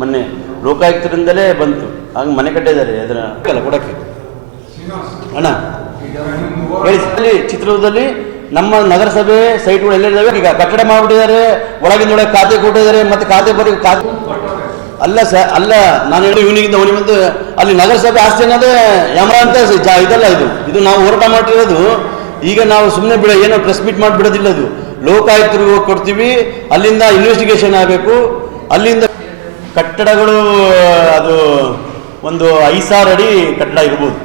ಮೊನ್ನೆ ಲೋಕಾಯುಕ್ತರಿಂದಲೇ ಬಂತು, ಹಂಗೆ ಮನೆ ಕಟ್ಟಿದ್ದಾರೆ. ಅದನ್ನು ಅಲ್ಲ ಕೊಡೋಕ್ಕೆ ಅಣ್ಣ ಹೇಳಿ. ಚಿತ್ರದುರ್ಗದಲ್ಲಿ ನಮ್ಮ ನಗರಸಭೆ ಸೈಟ್ಗಳು ಎಲ್ಲಿದ್ದಾವೆ, ಈಗ ಕಟ್ಟಡ ಮಾಡಿಬಿಟ್ಟಿದ್ದಾರೆ, ಒಳಗಿಂದೊಳಗೆ ಖಾತೆ ಕೊಟ್ಟಿದ್ದಾರೆ, ಮತ್ತು ಖಾತೆ ಅಲ್ಲ ಸರ್, ಅಲ್ಲ ನಾನು ಹೇಳಿ ಇವನಿಗಿಂತ ಅವನಿಗಿಂತ ಅಲ್ಲಿ ನಗರಸಭೆ ಆಸ್ತಿ ಅನ್ನೋದೇ ಯಮರ ಅಂತ ಇದಲ್ಲ. ಇದು ನಾವು ಹೋರಾಟ ಮಾಡಿರೋದು. ಈಗ ನಾವು ಸುಮ್ಮನೆ ಏನೋ ಪ್ರೆಸ್ ಮೀಟ್ ಮಾಡಿಬಿಡೋದಿಲ್ಲ. ಅದು ಲೋಕಾಯುಕ್ತರಿಗೆ ಹೋಗಿ ಕೊಡ್ತೀವಿ, ಅಲ್ಲಿಂದ ಇನ್ವೆಸ್ಟಿಗೇಷನ್ ಆಗಬೇಕು. ಅಲ್ಲಿಂದ ಕಟ್ಟಡಗಳು ಅದು ಒಂದು 5,000 ಅಡಿ ಕಟ್ಟಡ ಇರ್ಬೋದು.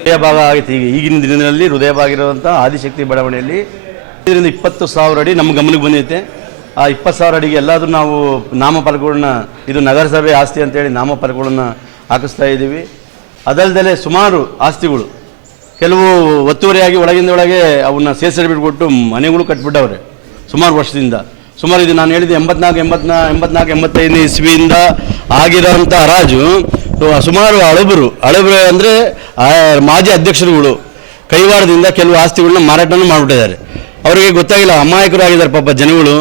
ಹೃದಯ ಭಾಗ ಆಗಿತ್ತು. ಈಗಿನ ದಿನದಲ್ಲಿ ಹೃದಯ ಭಾಗ ಇರುವಂಥ ಆದಿಶಕ್ತಿ ಬಡಾವಣೆಯಲ್ಲಿ ಇದರಿಂದ 20,000 ಅಡಿ ನಮ್ಮ ಗಮನಕ್ಕೆ ಬಂದೈತೆ. ಆ 20,000 ಅಡಿಗೆ ಎಲ್ಲಾದರೂ ನಾವು ನಾಮಫಲಕಗಳನ್ನ, ಇದು ನಗರಸಭೆ ಆಸ್ತಿ ಅಂತೇಳಿ ನಾಮಫಲಕಗಳನ್ನ ಹಾಕಿಸ್ತಾ ಇದ್ದೀವಿ. ಅದಲ್ಲದೆ ಸುಮಾರು ಆಸ್ತಿಗಳು ಕೆಲವು ಒತ್ತುವರಿಯಾಗಿ ಒಳಗೆ ಅವನ್ನ ಸೇಲ್ ಸರ್ಟಿಫಿಕೇಟ್ ಕೊಟ್ಟು ಮನೆಗಳು ಕಟ್ಬಿಟ್ಟವ್ರೆ ಸುಮಾರು ವರ್ಷದಿಂದ. ಸುಮಾರು ಇದು ನಾನು ಹೇಳಿದೆ 84-85 ಇಸ್ವಿಯಿಂದ ಆಗಿರೋಂಥ ಹರಾಜು. ಸುಮಾರು ಹಳಬರು ಅಂದರೆ ಮಾಜಿ ಅಧ್ಯಕ್ಷರುಗಳು ಕೈವಾಡದಿಂದ ಕೆಲವು ಆಸ್ತಿಗಳನ್ನ ಮಾರಾಟವನ್ನು ಮಾಡಿಬಿಟ್ಟಿದ್ದಾರೆ. ಅವರಿಗೆ ಗೊತ್ತಾಗಿಲ್ಲ, ಅಮಾಯಕರಾಗಿದ್ದಾರೆ ಪಾಪ ಜನಗಳು.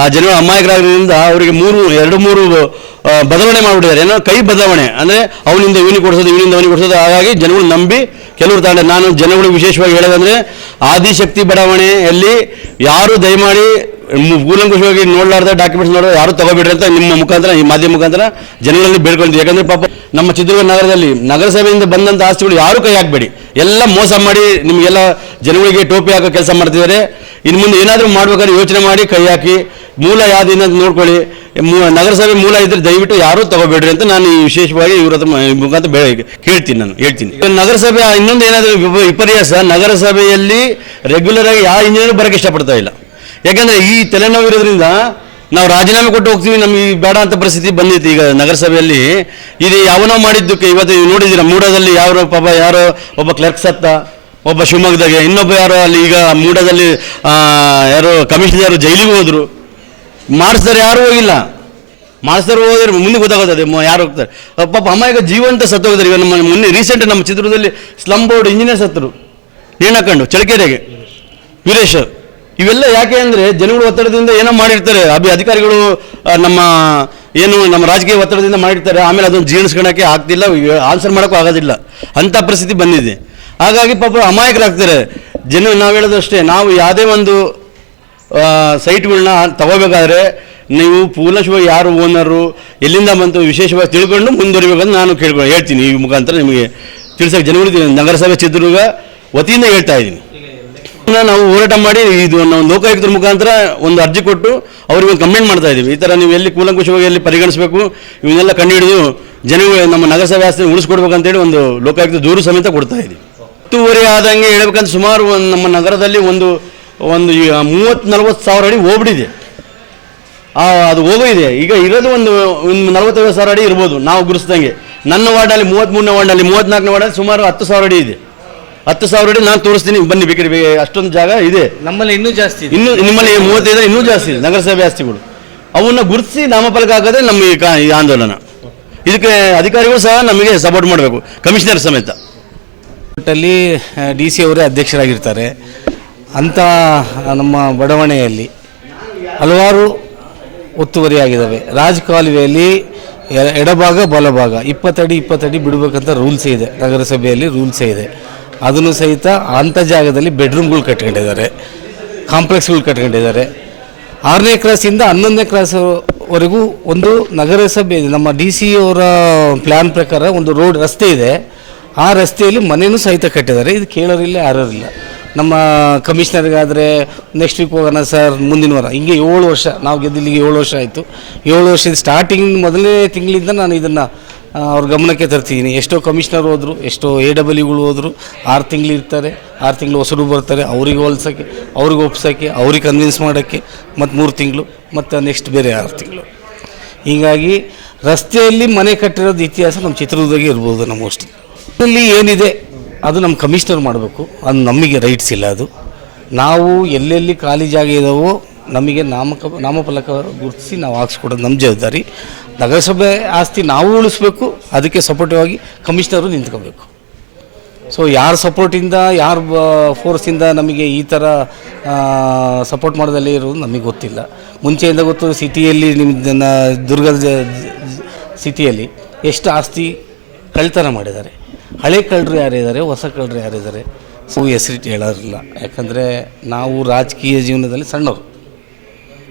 ಆ ಜನಗಳು ಅಮಾಯಕರಾಗಿದ್ದರಿಂದ ಅವರಿಗೆ 2-3 ಬದಲಾವಣೆ ಮಾಡಿಬಿಟ್ಟಿದ್ದಾರೆ. ಏನೋ ಕೈ ಬದಲಾವಣೆ ಅಂದರೆ ಅವನಿಂದ ಇವನಿಗೆ ಕೊಡಿಸೋದು, ಇವನಿಂದ ಅವನಿಗೆ ಕೊಡಿಸೋದು. ಹಾಗಾಗಿ ಜನಗಳು ನಂಬಿ ಕೆಲವರು ತಾಂಡೆ. ನಾನು ಜನಗಳಿಗೆ ವಿಶೇಷವಾಗಿ ಹೇಳೋದಂದರೆ ಆದಿಶಕ್ತಿ ಬಡಾವಣೆಯಲ್ಲಿ ಯಾರು ದಯಮಾಡಿ ಕೂಲಂಕುಷವಾಗಿ ನೋಡಲಾರ್ದ ಡಾಕ್ಯುಮೆಂಟ್ಸ್ ನೋಡೋ ಯಾರು ತಗೋಬಿಡ್ರಿ ಅಂತ ನಿಮ್ಮ ಮುಖಾಂತರ, ಈ ಮಾಧ್ಯಮ ಮುಖಾಂತರ ಜನಗಳಲ್ಲಿ ಬೇಡ್ಕೊಳ್ತೀವಿ. ಯಾಕಂದರೆ ಪಾಪ ನಮ್ಮ ಚಿತ್ರದುರ್ಗ ನಗರದಲ್ಲಿ ನಗರಸಭೆಯಿಂದ ಬಂದಂಥ ಆಸ್ತಿಗಳು ಯಾರೂ ಕೈ ಹಾಕಬೇಡಿ. ಎಲ್ಲ ಮೋಸ ಮಾಡಿ ನಿಮಗೆಲ್ಲ ಜನಗಳಿಗೆ ಟೋಪಿ ಹಾಕೋ ಕೆಲಸ ಮಾಡ್ತಿದ್ದಾರೆ. ಇನ್ನು ಮುಂದೆ ಏನಾದರೂ ಮಾಡ್ಬೇಕಾದ್ರೆ ಯೋಚನೆ ಮಾಡಿ ಕೈ ಹಾಕಿ ಮೂಲ ಯಾವುದಿನ ನೋಡ್ಕೊಳ್ಳಿ. ನಗರಸಭೆ ಮೂಲ ಇದ್ದರೆ ದಯವಿಟ್ಟು ಯಾರೂ ತಗೋಬೇಡ್ರಿ ಅಂತ ನಾನು ವಿಶೇಷವಾಗಿ ಇವ್ರ ಹತ್ರ ಮುಖಾಂತರ ಹೇಳ್ತೀನಿ. ನಗರಸಭೆ ಇನ್ನೊಂದು ಏನಾದರೂ ವಿಪರ್ಯಾಸ, ನಗರಸಭೆಯಲ್ಲಿ ರೆಗ್ಯುಲರ್ ಆಗಿ ಯಾವ ಇಂಜಿನಿಯರ್ ಬರೋಕ್ಕೆ ಇಷ್ಟಪಡ್ತಾ ಇಲ್ಲ. ಯಾಕಂದರೆ ಈ ತಲೆನೋವು ಇರೋದ್ರಿಂದ ನಾವು ರಾಜೀನಾಮೆ ಕೊಟ್ಟು ಹೋಗ್ತೀವಿ, ನಮಗೆ ಬೇಡ ಅಂತ ಪರಿಸ್ಥಿತಿ ಬಂದಿತ್ತು. ಈಗ ನಗರಸಭೆಯಲ್ಲಿ ಇದು ಯಾವನೋ ಮಾಡಿದ್ದಕ್ಕೆ ಇವತ್ತು ನೋಡಿದ್ದೀರ, ಮೂಡದಲ್ಲಿ ಯಾರೋ ಒಬ್ಬ ಕ್ಲರ್ಕ್ ಸತ್ತ, ಒಬ್ಬ ಶಿವಮೊಗ್ಗದಾಗೆ, ಇನ್ನೊಬ್ಬ ಯಾರೋ ಅಲ್ಲಿ ಈಗ ಮೂಡದಲ್ಲಿ ಯಾರೋ ಕಮಿಷನರ್ ಜೈಲಿಗೆ ಹೋದರು. ಮಾಡಿಸ್ತಾರೆ, ಯಾರೂ ಹೋಗಿಲ್ಲ. ಮಾಡಿಸ್ತಾರೆ ಹೋದ್ರೆ ಮುಂದೆ ಗೊತ್ತಾಗೋತ್ತದೆ ಯಾರು ಹೋಗ್ತಾರೆ. ಪಾಪ ಅಮಾಯಕ ಜೀವಂತ ಸತ್ತೋಗಿದ್ದಾರೆ. ಈಗ ನಮ್ಮ ಮೊನ್ನೆ ರೀಸೆಂಟ್ ನಮ್ಮ ಚಿತ್ರದುರ್ಗದಲ್ಲಿ ಸ್ಲಮ್ ಬೋರ್ಡ್ ಇಂಜಿನಿಯರ್ ಸತ್ತರು ನೇಣಕೊಂಡು ಚಳಕೆರೆಗೆ, ವೀರೇಶ್. ಇವೆಲ್ಲ ಯಾಕೆ ಅಂದರೆ ಜನಗಳು ಒತ್ತಡದಿಂದ ಏನೋ ಮಾಡಿರ್ತಾರೆ, ಅಧಿಕಾರಿಗಳು ನಮ್ಮ ರಾಜಕೀಯ ಒತ್ತಡದಿಂದ ಮಾಡಿರ್ತಾರೆ. ಆಮೇಲೆ ಅದನ್ನು ಜೀರ್ಣಿಸ್ಕೊಳ್ಳೋಕ್ಕೆ ಆಗ್ತಿಲ್ಲ, ಆನ್ಸರ್ ಮಾಡೋಕ್ಕೂ ಆಗೋದಿಲ್ಲ, ಅಂಥ ಪರಿಸ್ಥಿತಿ ಬಂದಿದೆ. ಹಾಗಾಗಿ ಪಾಪ ಅಮಾಯಕರಾಗ್ತಾರೆ ನಾವು ಹೇಳೋದಷ್ಟೇ, ನಾವು ಯಾವುದೇ ಒಂದು ಸೈಟ್ಗಳನ್ನ ತಗೋಬೇಕಾದ್ರೆ ನೀವು ಪೂರ್ಣಶವಾಗಿ ಯಾರು ಓನರು, ಎಲ್ಲಿಂದ ಬಂತು ವಿಶೇಷವಾಗಿ ತಿಳ್ಕೊಂಡು ಮುಂದುವರಿಬೇಕಂತ ನಾನು ಹೇಳ್ತೀನಿ. ಈ ಮುಖಾಂತರ ನಿಮಗೆ ತಿಳಿಸೋಕೆ ಜನಗಳಿಗೆ ನಗರಸಭೆ ಚಿತ್ರದುರ್ಗ ವತಿಯಿಂದ ಹೇಳ್ತಾ ಇದ್ದೀನಿ. ನಾವು ಹೋರಾಟ ಮಾಡಿ ಇದು ನಾವು ಲೋಕಾಯುಕ್ತರ ಮುಖಾಂತರ ಒಂದು ಅರ್ಜಿ ಕೊಟ್ಟು ಅವ್ರಿಗೆ ಕಂಪ್ಲೇಂಟ್ ಮಾಡ್ತಾ ಇದ್ದೀವಿ. ಈ ಥರ ನೀವು ಎಲ್ಲಿ ಕೂಲಂಕುಷವಾಗಿ ಎಲ್ಲಿ ಪರಿಗಣಿಸಬೇಕು, ಇವನ್ನೆಲ್ಲ ಕಂಡುಹಿಡಿದು ಜನಗಳು ನಮ್ಮ ನಗರಸಭೆ ಆಸ್ತಿ ಉಳಿಸ್ಕೊಡ್ಬೇಕಂತೇಳಿ ಒಂದು ಲೋಕಾಯುಕ್ತ ದೂರು ಸಮೇತ ಕೊಡ್ತಾ ಇದ್ದೀವಿ. ಒತ್ತುವರಿ ಆದಂಗೆ ಹೇಳ್ಬೇಕಂತ ಸುಮಾರು ನಮ್ಮ ನಗರದಲ್ಲಿ ಒಂದು 30-40 ಸಾವಿರ ಅಡಿ ಹೋಗ್ಬಿಟ್ಟಿದೆ. ಅದು ಹೋಗಿದೆ. ಈಗ ಇರೋದು ಒಂದು 45 ಸಾವಿರ ಅಡಿ ಇರ್ಬೋದು ನಾವು ಗುರುಸ್ದಂಗೆ. ನನ್ನ ವಾರ್ಡಲ್ಲಿ 33ನೇ ವಾರ್ಡಲ್ಲಿ 34ನೇ ವಾರ್ಡಲ್ಲಿ ಸುಮಾರು 10 ಸಾವಿರ ಅಡಿ ಇದೆ. 10 ಸಾವಿರ ಅಡಿ ನಾನು ತೋರಿಸ್ತೀನಿ, ಬನ್ನಿ ಬೇಕಾದ್ರೆ. ಅಷ್ಟೊಂದು ಜಾಗ ಇದೆ. ನಮ್ಮಲ್ಲಿ ಇನ್ನೂ ಜಾಸ್ತಿ ಇದೆ. ನಿಮ್ಮಲ್ಲಿ 35 ಇನ್ನೂ ಜಾಸ್ತಿ ಇದೆ ನಗರಸಭೆ ಆಸ್ತಿಗಳು. ಅವನ್ನ ಗುರುತಿಸಿ ನಾಮಫಲಕ ಹಾಕೋದೇ ನಮ್ಮ ಈ ಆಂದೋಲನ. ಇದಕ್ಕೆ ಅಧಿಕಾರಿಗಳು ಸಹ ನಮಗೆ ಸಪೋರ್ಟ್ ಮಾಡಬೇಕು, ಕಮಿಷನರ್ ಸಮೇತ. ಅಲ್ಲಿ DC ಅವರೇ ಅಧ್ಯಕ್ಷರಾಗಿರ್ತಾರೆ. ಅಂಥ ನಮ್ಮ ಬಡಾವಣೆಯಲ್ಲಿ ಹಲವಾರು ಒತ್ತುವರಿಯಾಗಿದ್ದಾವೆ. ರಾಜಕಾಲುವೆಯಲ್ಲಿ ಎಡಭಾಗ ಬಲಭಾಗ 20 ಅಡಿ ಬಿಡಬೇಕಂತ ರೂಲ್ಸೇ ಇದೆ, ನಗರಸಭೆಯಲ್ಲಿ ರೂಲ್ಸೇ ಇದೆ. ಅದನ್ನು ಸಹಿತ ಅಂಥ ಜಾಗದಲ್ಲಿ ಬೆಡ್ರೂಮ್ಗಳು ಕಟ್ಕೊಂಡಿದ್ದಾರೆ, ಕಾಂಪ್ಲೆಕ್ಸ್ಗಳು ಕಟ್ಕೊಂಡಿದ್ದಾರೆ. 6ನೇ ಕ್ರಾಸಿಂದ 11ನೇ ಕ್ರಾಸ್ವರೆಗೂ ಒಂದು ನಗರಸಭೆ ನಮ್ಮ DC ಅವರ ಪ್ಲ್ಯಾನ್ ಪ್ರಕಾರ ಒಂದು ರಸ್ತೆ ಇದೆ. ಆ ರಸ್ತೆಯಲ್ಲಿ ಮನೆಯೂ ಸಹಿತ ಕಟ್ಟಿದ್ದಾರೆ. ಇದು ಕೇಳೋರಿಲ್ಲ, ಯಾರಿಲ್ಲ. ನಮ್ಮ ಕಮಿಷನರ್ಗಾದರೆ ನೆಕ್ಸ್ಟ್ ವೀಕ್ ಹೋಗೋಣ ಸರ್, ಮುಂದಿನ ವಾರ, ಹಿಂಗೆ 7 ವರ್ಷ ನಾವು ಗೆದ್ದಿಲ್ಲಿಗೆ 7 ವರ್ಷ ಆಯಿತು. 7 ವರ್ಷದ ಸ್ಟಾರ್ಟಿಂಗ್ ಮೊದಲನೇ ತಿಂಗಳಿಂದ ನಾನು ಇದನ್ನು ಅವ್ರ ಗಮನಕ್ಕೆ ತರ್ತಿದ್ದೀನಿ. ಎಷ್ಟೋ ಕಮಿಷನರ್ ಹೋದರು, ಎಷ್ಟೋ AWಗಳು ಹೋದರು. 6 ತಿಂಗಳು ಇರ್ತಾರೆ, 6 ತಿಂಗಳು ಹೊಸರು ಬರ್ತಾರೆ, ಅವ್ರಿಗೆ ಹೋಲ್ಸೋಕ್ಕೆ, ಅವ್ರಿಗೆ ಒಪ್ಸೋಕ್ಕೆ, ಅವ್ರಿಗೆ ಕನ್ವಿನ್ಸ್ ಮಾಡೋಕ್ಕೆ, ಮತ್ತು 3 ತಿಂಗಳು, ಮತ್ತು ನೆಕ್ಸ್ಟ್ ಬೇರೆ 6 ತಿಂಗಳು. ಹೀಗಾಗಿ ರಸ್ತೆಯಲ್ಲಿ ಮನೆ ಕಟ್ಟಿರೋದು ಇತಿಹಾಸ ನಮ್ಮ ಚಿತ್ರದುರ್ಗದಾಗೆ ಇರ್ಬೋದು. ನಮ್ಮ ಮೋಸ್ಟ್ಲಿ ಅಲ್ಲಿ ಏನಿದೆ ಅದು ನಮ್ಮ ಕಮಿಷನರ್ ಮಾಡಬೇಕು. ಅದು ನಮಗೆ ರೈಟ್ಸ್ ಇಲ್ಲ. ಅದು ನಾವು ಎಲ್ಲೆಲ್ಲಿ ಖಾಲಿ ಜಾಗ ಇದಾವೋ ನಮಗೆ ನಾಮಫಲಕ ಗುರುತಿಸಿ ನಾವು ಹಾಕ್ಸ್ಕೊಡೋದು ನಮ್ಮ ಜವಾಬ್ದಾರಿ. ನಗರಸಭೆ ಆಸ್ತಿ ನಾವು ಉಳಿಸ್ಬೇಕು, ಅದಕ್ಕೆ ಸಪೋರ್ಟಿವ್ ಆಗಿ ಕಮಿಷನರು ನಿಂತ್ಕೋಬೇಕು. ಸೊ ಯಾರ ಸಪೋರ್ಟಿಂದ ಯಾರ ಫೋರ್ಸಿಂದ ನಮಗೆ ಈ ಥರ ಸಪೋರ್ಟ್ ಮಾಡೋದಲ್ಲೇ ಇರೋದು ನಮಗೆ ಗೊತ್ತಿಲ್ಲ. ಮುಂಚೆಯಿಂದ ಗೊತ್ತು, ಸಿಟಿಯಲ್ಲಿ ನಿಮ್ಮ ದುರ್ಗದ ಸಿಟಿಯಲ್ಲಿ ಎಷ್ಟು ಆಸ್ತಿ ಕಳ್ತನ ಮಾಡಿದ್ದಾರೆ. ಹಳೆ ಕಳ್ಳರು ಯಾರಿದ್ದಾರೆ, ಹೊಸ ಕಳ್ಳರು ಯಾರಿದ್ದಾರೆ, ಸೊ ಹೆಸರಿಟ್ಟು ಹೇಳೋರಿಲ್ಲ. ಯಾಕಂದರೆ ನಾವು ರಾಜಕೀಯ ಜೀವನದಲ್ಲಿ ಸಣ್ಣವರು,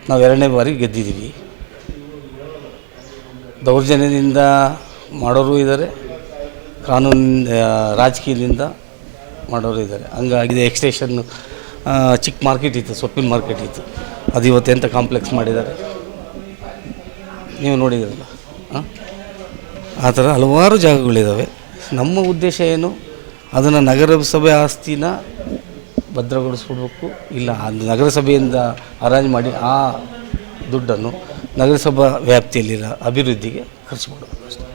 ನಾವು 2ನೇ ಬಾರಿ ಗೆದ್ದಿದ್ದೀವಿ. ದೌರ್ಜನ್ಯದಿಂದ ಮಾಡೋರು ಇದ್ದಾರೆ, ರಾಜಕೀಯದಿಂದ ಮಾಡೋರು ಇದ್ದಾರೆ. ಹಂಗಾಗಿದೆ. ಎಕ್ಸ್ಟೇಷನ್ ಚಿಕ್ಕ ಮಾರ್ಕೆಟ್ ಇತ್ತು, ಸೊಪ್ಪಿನ ಮಾರ್ಕೆಟ್ ಇತ್ತು, ಅದು ಇವತ್ತು ಎಂಥ ಕಾಂಪ್ಲೆಕ್ಸ್ ಮಾಡಿದ್ದಾರೆ ನೀವು ನೋಡಿದ್ರಲ್ಲ. ಆ ಥರ ಹಲವಾರು ಜಾಗಗಳಿದ್ದಾವೆ. ನಮ್ಮ ಉದ್ದೇಶ ಏನು, ಅದನ್ನು ನಗರಸಭೆ ಆಸ್ತಿನ ಭದ್ರಗೊಳಿಸ್ಬಿಡ್ಬೇಕು. ಇಲ್ಲ ಅದು ನಗರಸಭೆಯಿಂದ ಅರೇಂಜ್ ಮಾಡಿ ಆ ದುಡ್ಡನ್ನು ನಗರಸಭಾ ವ್ಯಾಪ್ತಿಯಲ್ಲಿರೋ ಅಭಿವೃದ್ಧಿಗೆ ಖರ್ಚು ಮಾಡಬೇಕು ಅಷ್ಟೇ.